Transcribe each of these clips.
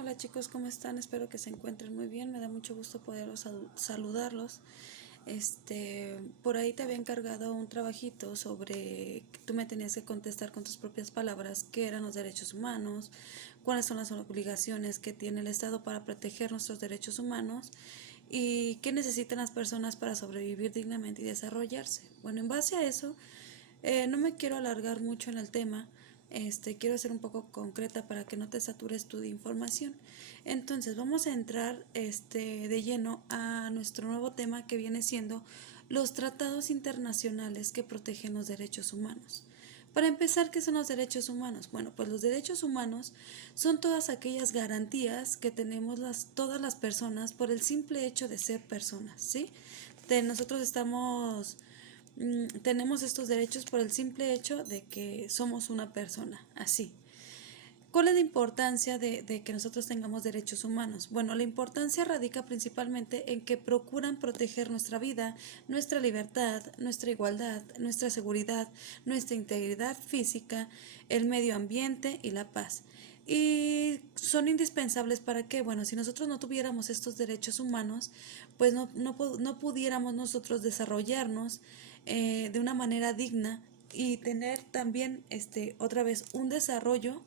Hola chicos, ¿cómo están? Espero que se encuentren muy bien. Me da mucho gusto poderlos saludarlos. Por ahí te había encargado un trabajito sobre que tú me tenías que contestar con tus propias palabras qué eran los derechos humanos, cuáles son las obligaciones que tiene el Estado para proteger nuestros derechos humanos y qué necesitan las personas para sobrevivir dignamente y desarrollarse. Bueno, en base a eso, no me quiero alargar mucho en el tema. Quiero ser un poco concreta para que no te satures tú de información. Entonces vamos a entrar de lleno a nuestro nuevo tema, que viene siendo los tratados internacionales que protegen los derechos humanos. Para empezar, ¿qué son los derechos humanos? Bueno, pues los derechos humanos son todas aquellas garantías que tenemos todas las personas por el simple hecho de ser personas, ¿sí? Nosotros tenemos estos derechos por el simple hecho de que somos una persona, así. ¿Cuál es la importancia de que nosotros tengamos derechos humanos? Bueno, la importancia radica principalmente en que procuran proteger nuestra vida, nuestra libertad, nuestra igualdad, nuestra seguridad, nuestra integridad física, el medio ambiente y la paz. Y son indispensables para que, bueno, si nosotros no tuviéramos estos derechos humanos, pues no pudiéramos nosotros desarrollarnos de una manera digna y tener también, otra vez, un desarrollo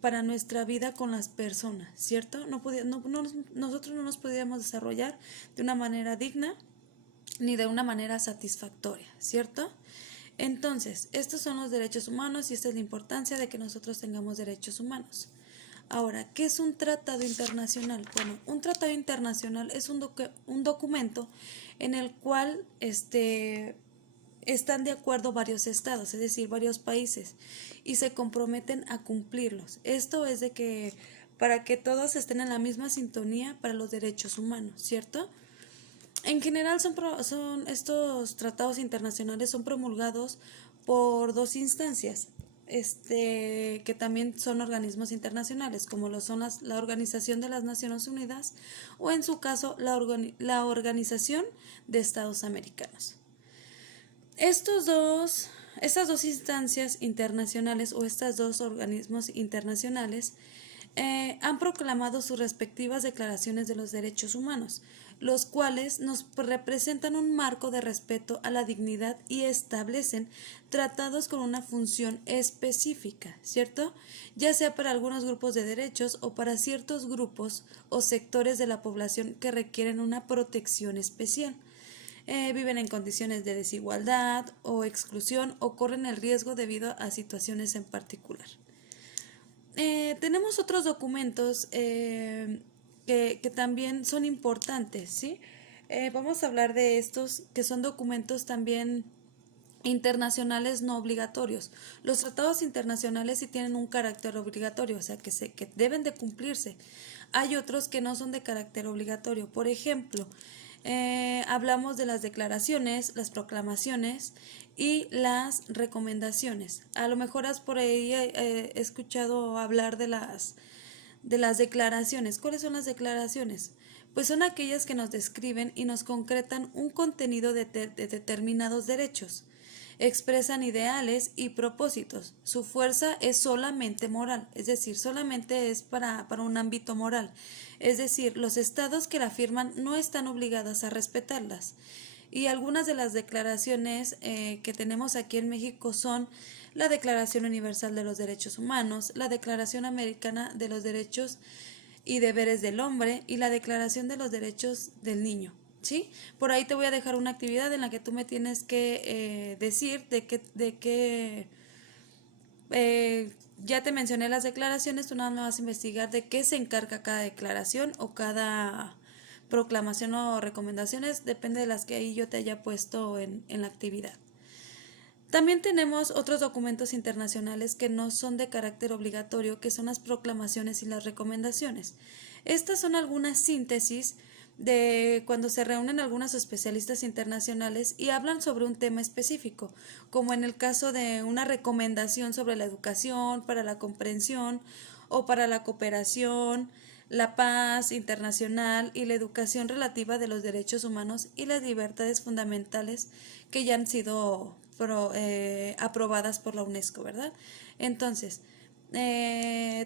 para nuestra vida con las personas, ¿cierto? Nosotros no nos pudiéramos desarrollar de una manera digna ni de una manera satisfactoria, ¿cierto? Entonces, estos son los derechos humanos y esta es la importancia de que nosotros tengamos derechos humanos. Ahora, ¿qué es un tratado internacional? Bueno, un tratado internacional es un documento en el cual están de acuerdo varios estados, es decir, varios países, y se comprometen a cumplirlos. Esto es de que para que todos estén en la misma sintonía para los derechos humanos, ¿cierto? En general son estos tratados internacionales son promulgados por dos instancias, que también son organismos internacionales, como lo son la Organización de las Naciones Unidas o en su caso la Organización de Estados Americanos. Estas dos instancias internacionales o estos dos organismos internacionales han proclamado sus respectivas declaraciones de los derechos humanos, los cuales nos representan un marco de respeto a la dignidad y establecen tratados con una función específica, ¿cierto? Ya sea para algunos grupos de derechos o para ciertos grupos o sectores de la población que requieren una protección especial. Viven en condiciones de desigualdad o exclusión o corren el riesgo debido a situaciones en particular. Tenemos otros documentos que también son importantes, ¿sí? Vamos a hablar de estos que son documentos también internacionales no obligatorios. Los tratados internacionales sí tienen un carácter obligatorio, o sea que deben de cumplirse. Hay otros que no son de carácter obligatorio. Por ejemplo, hablamos de las declaraciones, las proclamaciones y las recomendaciones. A lo mejor has por ahí escuchado hablar de las declaraciones. ¿Cuáles son las declaraciones? Pues son aquellas que nos describen y nos concretan un contenido de determinados derechos. Expresan ideales y propósitos. Su fuerza es solamente moral, es decir, solamente es para un ámbito moral. Es decir, los estados que la firman no están obligados a respetarlas. Y algunas de las declaraciones que tenemos aquí en México son la Declaración Universal de los Derechos Humanos, la Declaración Americana de los Derechos y Deberes del Hombre y la Declaración de los Derechos del Niño. ¿Sí? Por ahí te voy a dejar una actividad en la que tú me tienes que decir ya te mencioné las declaraciones, tú nada más me vas a investigar de qué se encarga cada declaración o cada proclamación o recomendaciones, depende de las que ahí yo te haya puesto en la actividad. También tenemos otros documentos internacionales que no son de carácter obligatorio, que son las proclamaciones y las recomendaciones. Estas son algunas síntesis de cuando se reúnen algunos especialistas internacionales y hablan sobre un tema específico, como en el caso de una recomendación sobre la educación, para la comprensión o para la cooperación, la paz internacional y la educación relativa de los derechos humanos y las libertades fundamentales que ya han sido aprobadas por la UNESCO, ¿verdad? Entonces,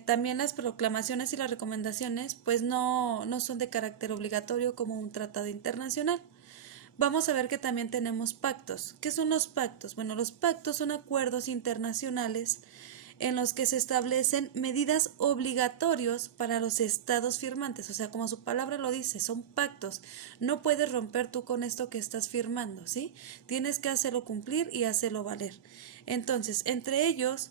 También las proclamaciones y las recomendaciones pues no son de carácter obligatorio como un tratado internacional. Vamos a ver que también tenemos pactos. ¿Qué son los pactos? Bueno, los pactos son acuerdos internacionales en los que se establecen medidas obligatorios para los estados firmantes, o sea, como su palabra lo dice, son pactos. No puedes romper tú con esto que estás firmando, ¿sí? Tienes que hacerlo cumplir y hacerlo valer. Entonces, entre ellos,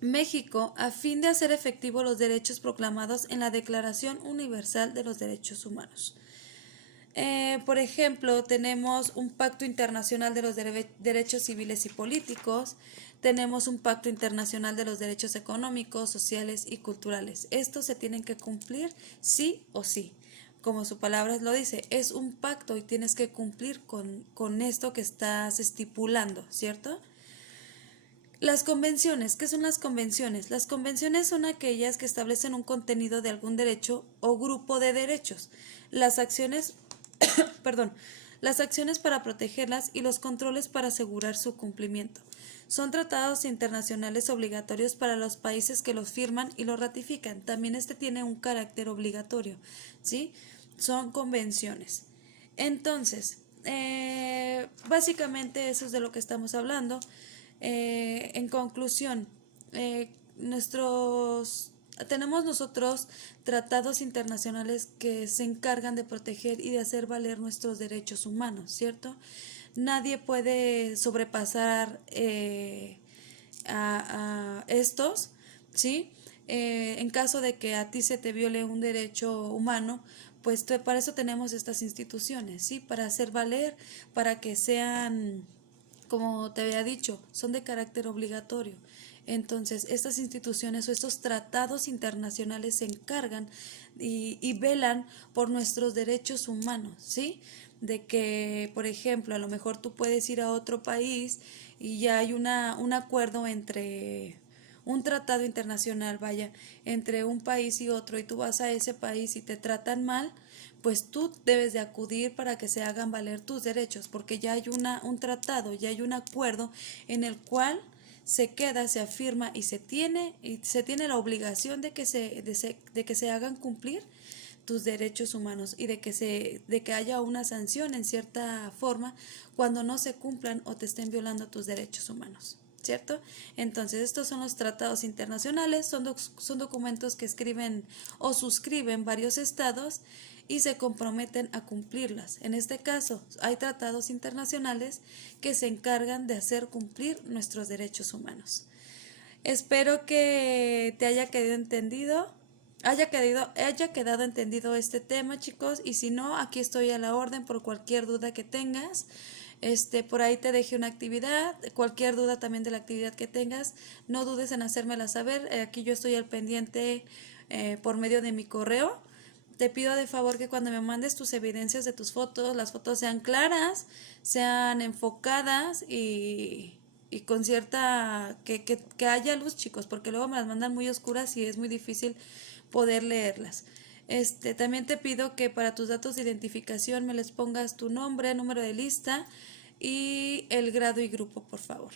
México, a fin de hacer efectivos los derechos proclamados en la Declaración Universal de los Derechos Humanos. Por ejemplo, tenemos un pacto internacional de los derechos civiles y políticos, tenemos un pacto internacional de los derechos económicos, sociales y culturales. Estos se tienen que cumplir sí o sí. Como su palabra lo dice, es un pacto y tienes que cumplir con esto que estás estipulando, ¿cierto? Las convenciones, ¿qué son las convenciones? Las convenciones son aquellas que establecen un contenido de algún derecho o grupo de derechos. Las acciones perdón, las acciones para protegerlas y los controles para asegurar su cumplimiento. Son tratados internacionales obligatorios para los países que los firman y los ratifican. También este tiene un carácter obligatorio, ¿sí? Son convenciones. Entonces, básicamente eso es de lo que estamos hablando. En conclusión, tenemos nosotros tratados internacionales que se encargan de proteger y de hacer valer nuestros derechos humanos, ¿cierto? Nadie puede sobrepasar a estos, ¿sí? En caso de que a ti se te viole un derecho humano, pues para eso tenemos estas instituciones, ¿sí? Para hacer valer, para que sean, como te había dicho, son de carácter obligatorio. Entonces, estas instituciones o estos tratados internacionales se encargan y velan por nuestros derechos humanos, ¿sí? De que, por ejemplo, a lo mejor tú puedes ir a otro país y ya hay un acuerdo entre un tratado internacional, vaya, entre un país y otro, y tú vas a ese país y te tratan mal, pues tú debes de acudir para que se hagan valer tus derechos, porque ya hay un tratado, ya hay un acuerdo en el cual se queda, se afirma y se tiene la obligación de que se hagan cumplir tus derechos humanos y de que haya una sanción en cierta forma cuando no se cumplan o te estén violando tus derechos humanos, ¿cierto? Entonces, estos son los tratados internacionales, son documentos que escriben o suscriben varios estados y se comprometen a cumplirlas. En este caso, hay tratados internacionales que se encargan de hacer cumplir nuestros derechos humanos. Espero que te haya quedado entendido. Haya quedado entendido este tema, chicos, y si no, aquí estoy a la orden por cualquier duda que tengas. Por ahí te dejé una actividad, cualquier duda también de la actividad que tengas, no dudes en hacérmela saber. Aquí yo estoy al pendiente por medio de mi correo. Te pido de favor que cuando me mandes tus evidencias de tus fotos, las fotos sean claras, sean enfocadas y con cierta, que haya luz, chicos, porque luego me las mandan muy oscuras y es muy difícil poder leerlas. También te pido que para tus datos de identificación me les pongas tu nombre, número de lista y el grado y grupo, por favor.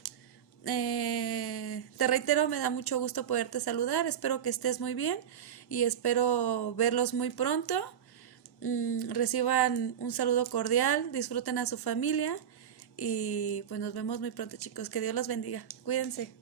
Te reitero, me da mucho gusto poderte saludar, espero que estés muy bien y espero verlos muy pronto. Reciban un saludo cordial, disfruten a su familia y pues nos vemos muy pronto, chicos. Que Dios los bendiga. Cuídense.